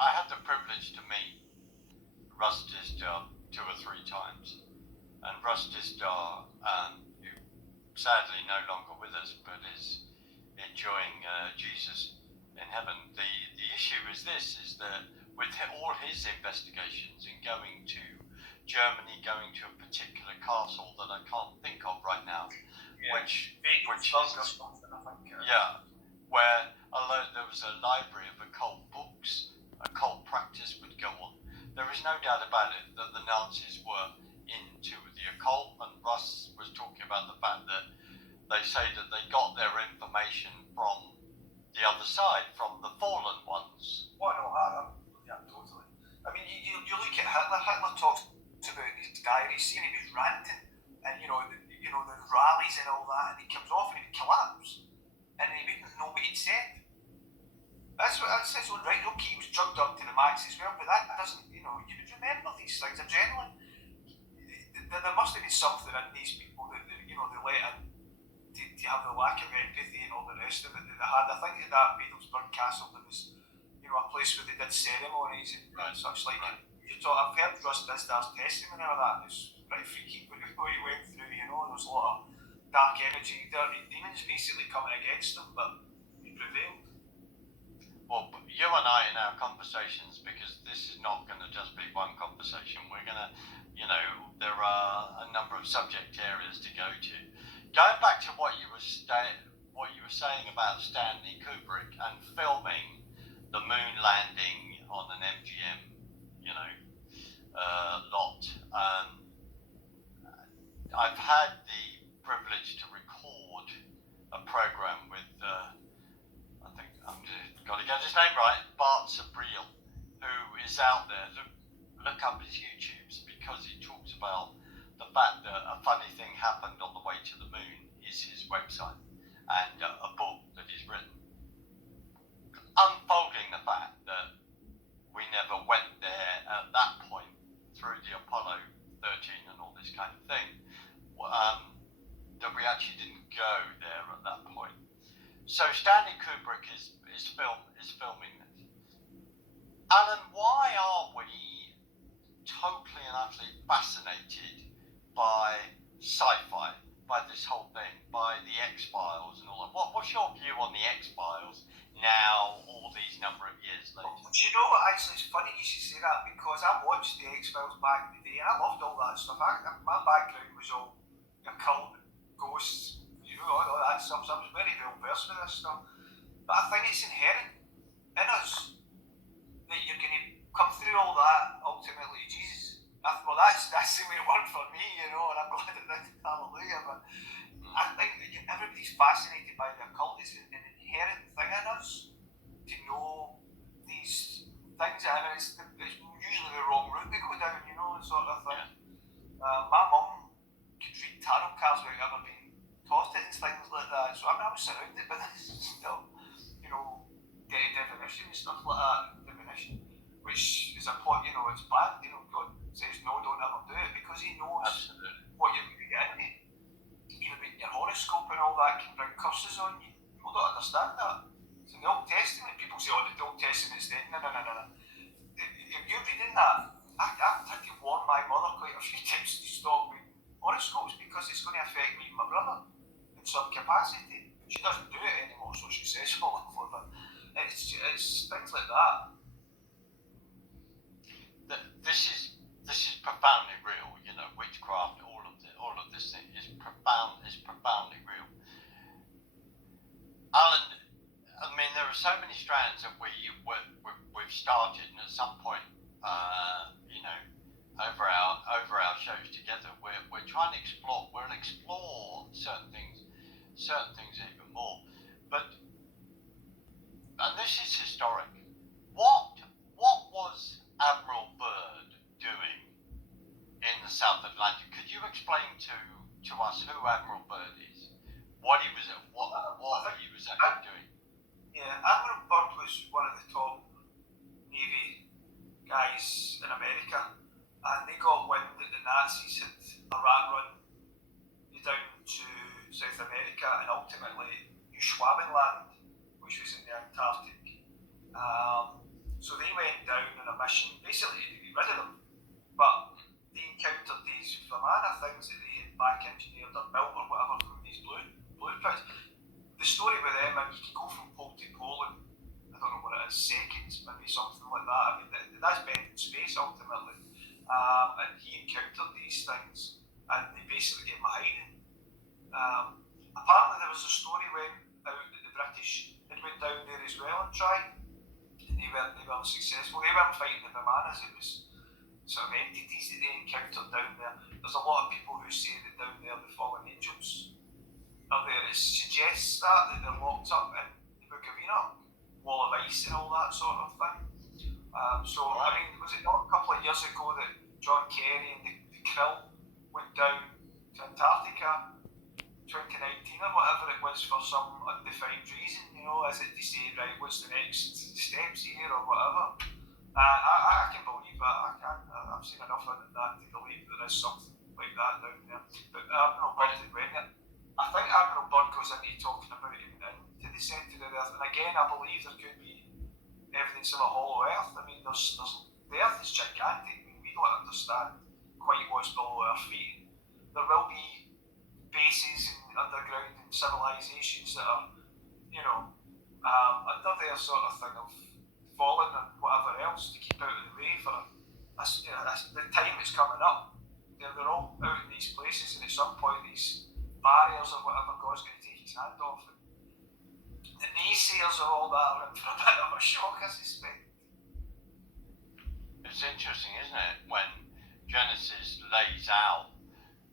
I had the privilege to meet Russ Disjar 2 or 3 times, and Russ Disjar, who sadly no longer with us, but is enjoying Jesus in heaven. The issue is this: is that with all his investigations and going to Germany, going to a particular castle that I can't think of right now, which is, yeah, where there was a library of occult books, occult practice would go on. There is no doubt about it that the Nazis were into the occult, and Russ was talking about the fact that they say that they got their information from the other side, from the fallen ones. Oh no, yeah, totally. I mean, you look at Hitler. Hitler talks about these diaries, seeing he was ranting, and the rallies and all that, and he comes off and he would collapse, and he wouldn't know what he'd said. That's his own right. Okay, he was drugged up to the max as well, but that doesn't, you would remember these things. Adrenaline. There must have been something in these people that they let in to have the lack of empathy and all the rest of it that they had. I think at that Middlesbrough Castle there was, a place where they did ceremonies and such like. Right. I've heard Russ Disdar's testimony of that. It's pretty freaky what he went through. There was a lot of dark energy, dirty demons basically coming against him, but he prevailed. Well, you and I in our conversations, because this is not going to just be one conversation, we're going to, there are a number of subject areas to go to. Going back to what you were saying about Stanley Kubrick and filming the moon landing on an MGM, lot. I've had the privilege to record a program with, I think I'm got to get his name right, Bart Sabriel, who is out there. Look up his YouTubes, because he talks about the fact that a funny thing happened on the way to the moon is his website, and a book that he's written, unfolding the fact that we never went there at that point through the Apollo 13 and all this kind of thing, that we actually didn't go there at that point. So Stanley Kubrick is filming this. Alan, why are we totally and utterly fascinated by sci-fi, by this whole thing, by the X-Files and all that? What's your view on the X-Files now, all these number of years later? Actually, it's funny you should say that, because I watched the X-Files back in the day, and I loved all that stuff. My background was all occult, ghosts, all that stuff, so I was very well versed with this stuff. But I think it's inherent in us that you're going to come through all that ultimately to Jesus. That's the way it worked for me, and I'm glad it did. Hallelujah. But I think that everybody's fascinated by the occult. It's an inherent thing in us to know these things, and it's usually the wrong route we go down, sort of thing. My mum could read tarot cards without ever being taught it and things like that. So I was surrounded by this stuff, divination and stuff like that, which is a point, it's bad. God says no, don't ever do it, because he knows what you're going to get into. Even with your horoscope and all that can bring curses on you. People don't understand that. It's in the Old Testament. People say, the Old Testament's dead. No. If you're reading that, I've had to warn my mother quite a few times to stop reading horoscopes, because it's going to affect me and my brother in some capacity. She doesn't do it anymore, so she says all over, but it's things like that. This is profoundly real. Witchcraft, all of this thing is profoundly real. Alan, I mean, there are so many strands that we've started, and at some point, over our shows together, we're trying to explore. We'll explore certain things even more. And this is historic. What was Admiral Byrd doing in the South Atlantic? Could you explain to us who Admiral Byrd is? What he was actually doing? Yeah, Admiral Byrd was one of the top Navy guys in America, and they got wind that the Nazis had a rat run down to South America and ultimately New Schwabenland, which was in the Antarctic. So they went down on a mission, basically to get rid of them. But they encountered these Vimana things that they had back engineered or built or whatever from these blueprints. The story with them, and you can go from pole to pole in, I don't know what it is, seconds, maybe something like that. I mean, that's bent in space ultimately. And he encountered these things, and they basically gave him a hiding. Apparently, there was a story went out that the British had went down there as well and tried, and they weren't successful. They weren't fighting the Vimanas, it was sort of entities that they encountered down there. There's a lot of people who say that down there the fallen angels are there. It suggests that they're locked up in the Book of Enoch, wall of ice and all that sort of thing. I mean, was it not a couple of years ago that John Kerry and the Krill went down to Antarctica 2019 or whatever it was for some undefined reason, as it to say, right, what's the next steps here or whatever. I can believe that. I've seen enough of that to believe there is something like that down there. But Admiral Byrd had went there. I think Admiral Byrd goes into talking about it into the centre of the Earth, and again, I believe there could be evidence of a hollow Earth. I mean, the Earth is gigantic. I mean, we don't understand quite what's below our feet. There will be bases and underground and civilizations that are, under their sort of thing of falling and whatever else to keep out of the way for the time is coming up. They're all out in these places, and at some point these barriers or whatever, God's going to take his hand off. The naysayers of all that are in for a bit of a shock, I suspect. It's interesting, isn't it, when Genesis lays out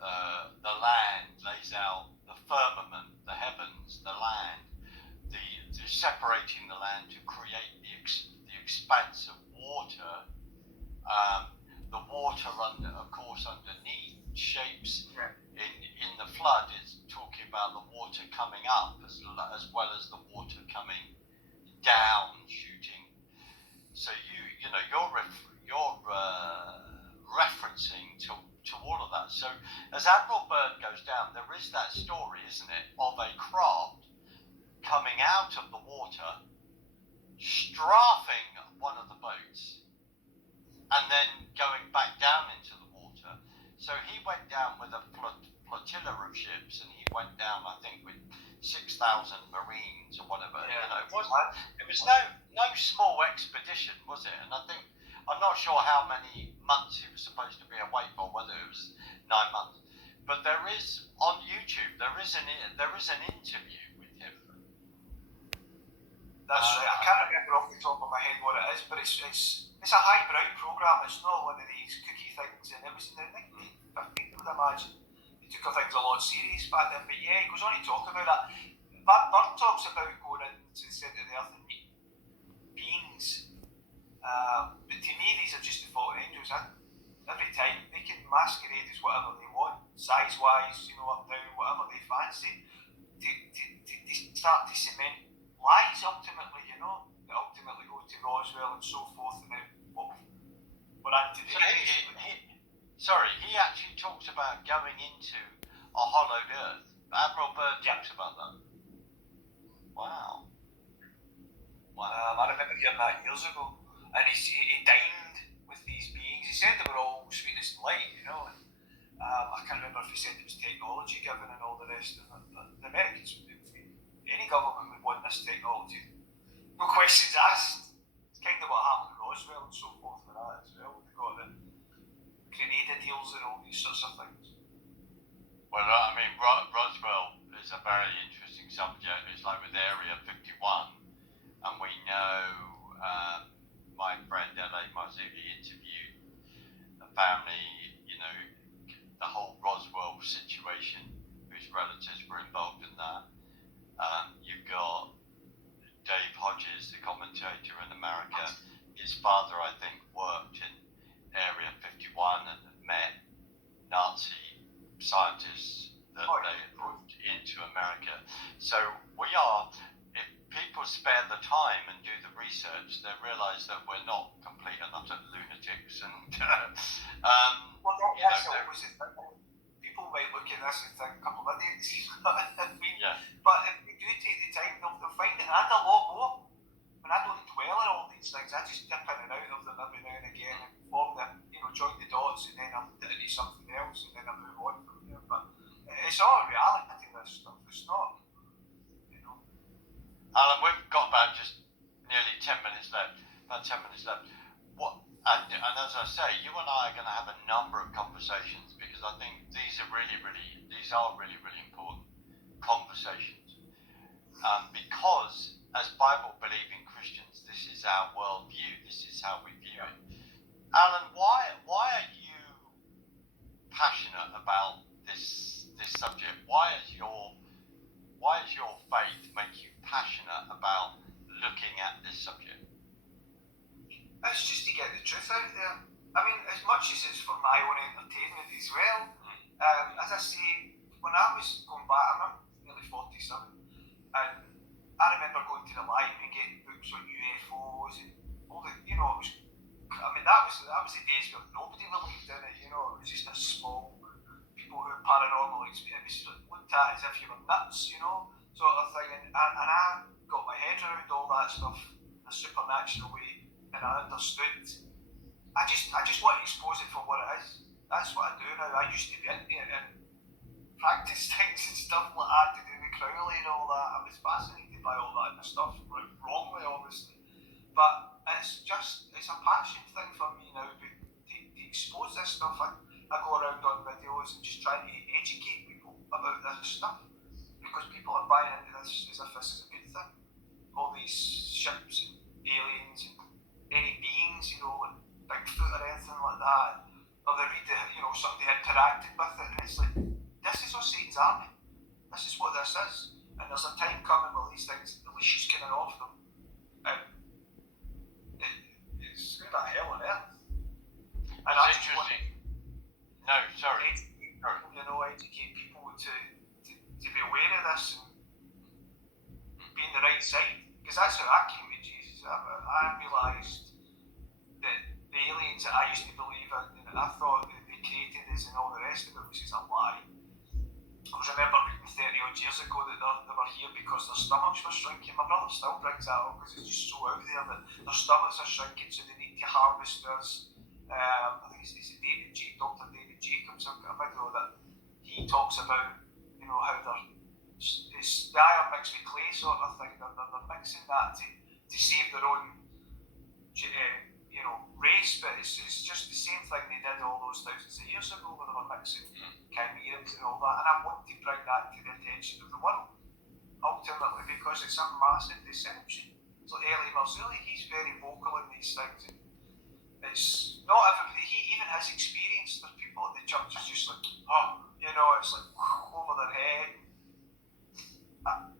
the land, lays out the firmament, the heavens, the land, the separating the land to create the expanse of water. The water, of course, underneath shapes in the flood is talking about the water coming up as well as the water coming down, shooting. So you're referencing to all of that. So as Admiral Byrd goes down, there is that story, isn't it, of a craft coming out of the water, strafing one of the boats, and then going back down into the water. So he went down with a flotilla of ships, and he went down, I think, with 6,000 Marines or whatever. Yeah. It was no small expedition, was it? And I think, I'm not sure how many months he was supposed to be away for, whether it was 9 months. But there is, on YouTube, there is an interview with him. That's right. I can't remember off the top of my head what it is, but it's a highbrow programme. It's not one of these cookie things, and it was in the 1950s, I would imagine. They took things a lot serious back then, but yeah, it goes on to talk about that. Byrd talks about going into the centre of the Earth and meeting beings, but to me, these are just the fallen angels. Every time they can masquerade as whatever they want, size-wise, up, down, whatever they fancy, to start to cement lies ultimately, that ultimately go to Roswell and so forth, and then what we're at today. So he actually talks about going into a hollowed earth. Admiral Byrd talks about that. Wow. I remember hearing that years ago, and he dined with these beings. He said they were all sweetness and light, and I can't remember if he said it was technology given and all the rest of it. But the Americans, any government would want this technology. No questions asked. It's kind of what happened in Roswell and so forth with that as well. They got the Grenada deals and all these sorts of things. Well, I mean, Roswell is a very interesting subject. It's like with Area 51, and we know my friend L.A. Marzulli interviewed the family, the whole Roswell situation, whose relatives were involved in that. You've got Dave Hodges, the commentator in America. His father, I think, worked in Area 51 and met Nazi scientists that they had brought into America. So if people spare the time and do the research, they realise that we're not complete and utter lunatics. And people might look at this and think a couple of idiots. But yeah. But if they do take the time, they'll find it, and a lot more. And mean, I don't dwell on all these things. I just dip in and out of them every now and again and form them, join the dots, and then I'll into something else, and then I move on from there. But it's all reality, this stuff. It's not, Alan, we've got about just nearly 10 minutes left. About 10 minutes left. And as I say, you and I are going to have a number of conversations, because I think these are really, really important conversations. Because as Bible-believing Christians, this is our worldview. This is how we view it. Alan, why are you passionate about this subject? Why is your faith make you passionate about looking at this subject? It's just to get the truth out there. I mean, as much as it's for my own entertainment as well. As I say, when I was going back, I'm nearly 47, and I remember going to the library and getting books on UFOs and all the, it was, that was the days where nobody believed in it. It was just a small people who were paranormal experience. It was looked at as if you were nuts, sort of thing. And I got my head around all that stuff in a supernatural way, and I understood. I just want to expose it for what it is. That's what I do now. I used to be into it and practice things and stuff like that to do with Crowley and all that. I was fascinated by all that stuff, wrongly obviously. But it's a passion thing for me now to expose this stuff. I go around on videos and just trying to educate people about this stuff, because people are buying into this as if this is a good thing. All these ships and aliens and any beings, like Bigfoot or anything like that, or they read somebody interacted with it, and it's like, this is all Satan's army. This is what this is. And there's a time coming where these things, the leash is getting off them. And it's going to be hell on earth. And I just want to educate people to be aware of this and be on the right side. Because that's how I came to Jesus. I realised that the aliens that I used to believe in, and I thought that they created us and all the rest of it, which is a lie. I remember reading 30 odd years ago that they were here because their stomachs were shrinking. My brother still brings that up because it's just so out there that their stomachs are shrinking, so they need to harvest us. I think it's Dr. David Jacobs, I've got a video that he talks about, how it's the iron mixed with clay sort of thing. They're mixing that to save their own race, but it's just the same thing they did all those thousands of years ago when they were mixing chimeras and all that. And I want to bring that to the attention of the world, ultimately, because it's a massive deception. So Eli Marzulli, he's very vocal in these things. And it's not everybody, even his experience, there's people at the church is just like, it's like over their head. I'll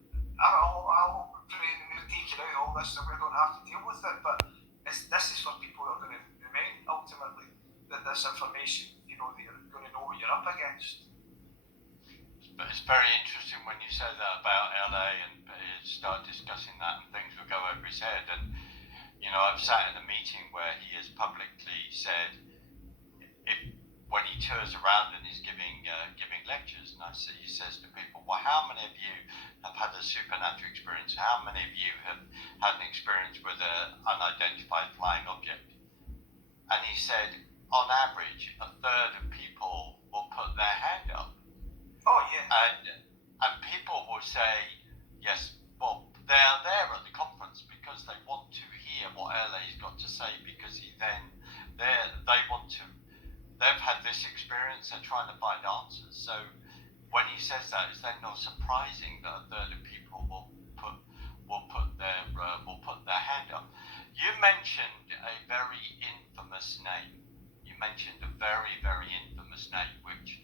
take it out all this so we don't have to deal with it, but this is for people who are going to remain, ultimately, that this information, they're going to know what you're up against. But it's very interesting when you say that about LA and start discussing that and things will go over his head. And, I've sat in a meeting where he has publicly said, when he tours around and he's giving lectures, and he says to people, well, how many of you have had a supernatural experience? How many of you have had an experience with an unidentified flying object? And he said, on average, a third of people will put their hand up. Oh, yeah. And people will say, yes, well, they are there at the conference because they want to hear what LA's got to say, because they've had this experience, they're trying to find answers. So when he says that, it's then not surprising that a third of people will put their hand up. You mentioned a very infamous name. You mentioned a very, very infamous name, which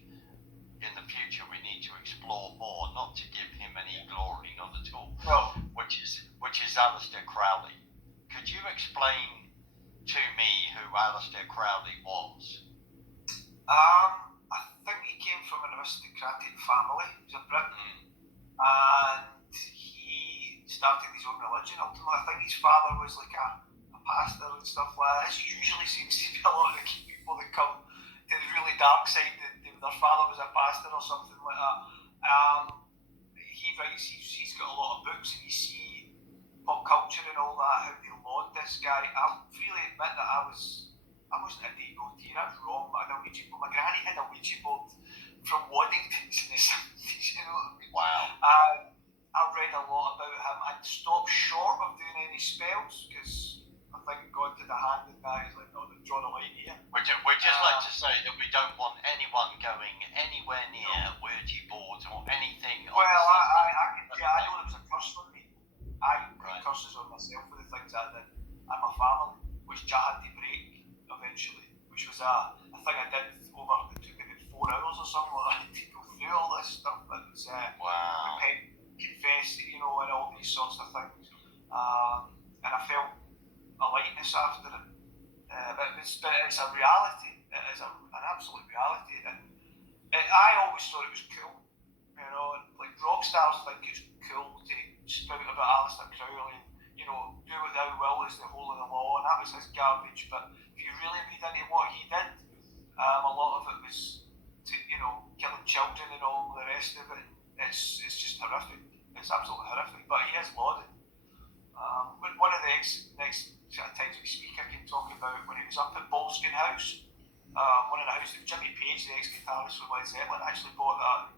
in the future we need to explore more, not to give him any glory, not at all. No. Which is Aleister Crowley. Could you explain to me who Aleister Crowley was? I think he came from an aristocratic family in Britain, and he started his own religion. Ultimately, I think his father was like a pastor and stuff like that. This usually seems to be a lot of the people that come to the really dark side, that their father was a pastor or something like that. He's got a lot of books, and you see pop culture and all that, how they laud this guy. I freely admit that I wasn't a devotee, that's wrong, but I had a Ouija board. My granny had a Ouija board from Waddington's in the 70s, you know what I mean? Wow. I've read a lot about him. I'd stopped short of doing any spells because I think God to the hand in that is like, no, they've drawn a line here. We'd just like to say that we don't want anyone going anywhere near Ouija boards or anything. Well, I can say I know there was a curse on me. I put curses on myself for the things I did and my family, which I had to break eventually, which was a thing I did over, it took maybe 4 hours or something like that to go through all this stuff. It was wow. repent, confess, you know, and all these sorts of things. And I felt a lightness after it. But it's a reality. It is an absolute reality. And I always thought it was cool. You know, like rock stars think it's cool to spout about Aleister Crowley, you know, do what thou will is the whole of the law, and that was his garbage. But if you really read into what he did, a lot of it was to, you know, killing children and all the rest of it. It's just horrific. It's absolutely horrific. But he is lauded. But one of the next sort of times we speak, I can talk about when he was up at Boleskine House. One of the houses, Jimmy Page, the ex-guitarist from Led Zeppelin, actually bought that.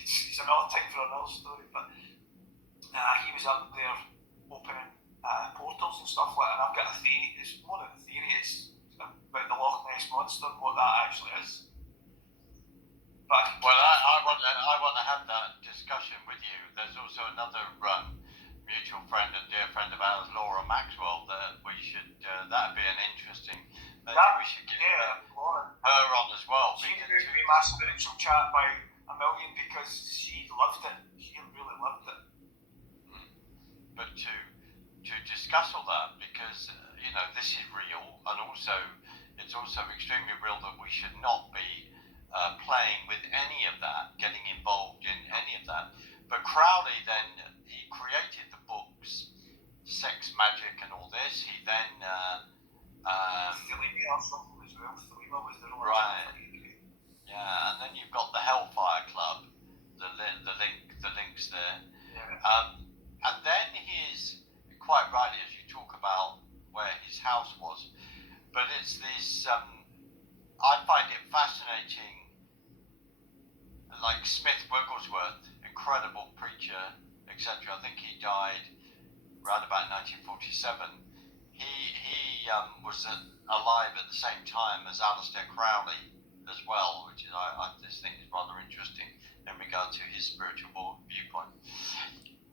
It's another time for another story, but he was up there opening portals and stuff like that. And I've got a theory. It's more than a theory. It's about the Loch Ness monster and what that actually is. But well, I want to have that discussion with you. There's also another mutual friend and dear friend of ours, Laura Maxwell, that we should that'd be an interesting. We should get Laura. her on as well. She would be my spiritual chat by a million because she loved it. She really loved it. But to discuss all that, because you know, this is real, and also it's also extremely real that we should not be playing with any of that, getting involved in any of that. But Crowley then, he created the books Sex, Magic and all this. He then Thelema or something as well. Thelema was the one. Right. Yeah, and then you've got the Hellfire Club, the links there. Yeah. And then his, quite rightly, as you talk about where his house was, but it's this, I find it fascinating, like Smith Wigglesworth, incredible preacher, etc. I think he died around about 1947. He was alive at the same time as Aleister Crowley as well, which is, I just think is rather interesting in regard to his spiritual viewpoint.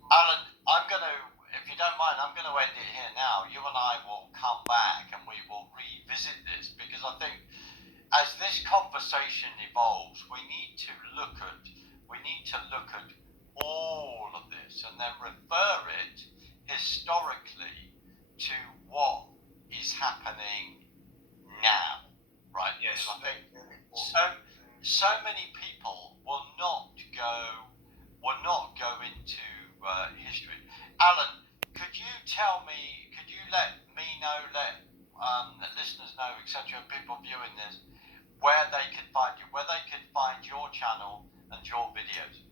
Alan, I'm going to, if you don't mind, I'm going to end it here now. You and I will come back and we will revisit this, because I think as this conversation evolves, we need to look at all of this and then refer it historically to what is happening now, right? Yes. Because I think so many people will not go into history. Alan, could you let me know, let listeners know, etc., people viewing this, where they can find you, where they can find your channel and your videos?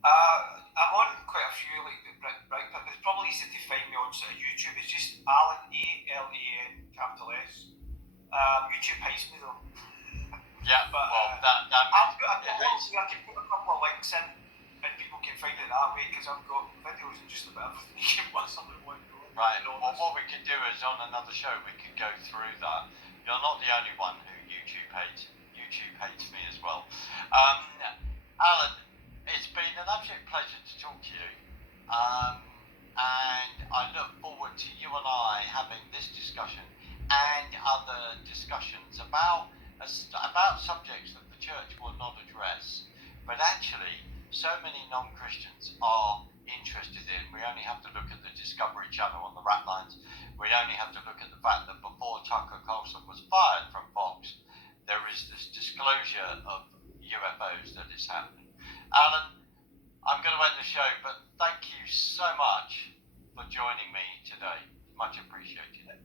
I'm on quite a few, like but it's probably easy to find me on sort of YouTube. It's just Alan, ALAN, capital S. YouTube hates me though. Yeah, but I can put a couple of links in and people can find it that way, because I've got videos and just about everything you can possibly want to know. Right, well, what we could do is on another show we could go through that. You're not the only one who YouTube hates. YouTube hates me as well. Alan, it's been an absolute pleasure to talk to you. And I look forward to you and I having this discussion and other discussions about subjects that the church will not address, but actually so many non-Christians are interested in. We only have to look at the Discovery Channel on the Ratlines. We only have to look at the fact that before Tucker Carlson was fired from Fox, there is this disclosure of UFOs that is happening. Alan, I'm going to end the show, but thank you so much for joining me today. Much appreciated.